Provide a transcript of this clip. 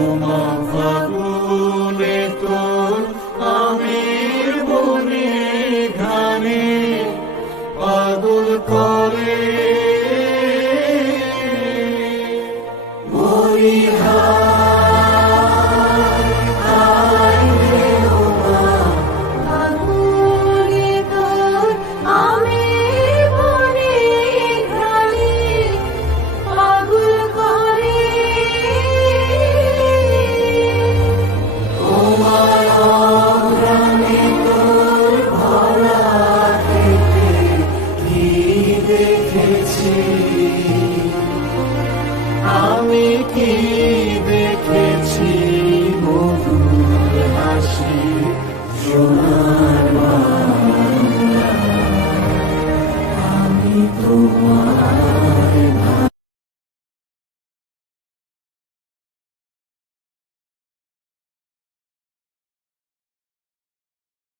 তোমার ফাগুনে তোর আমির বনে ঘানে পাগল করে দেখেছি। আমি কি দেখেছি মধুর হাসি? সোনা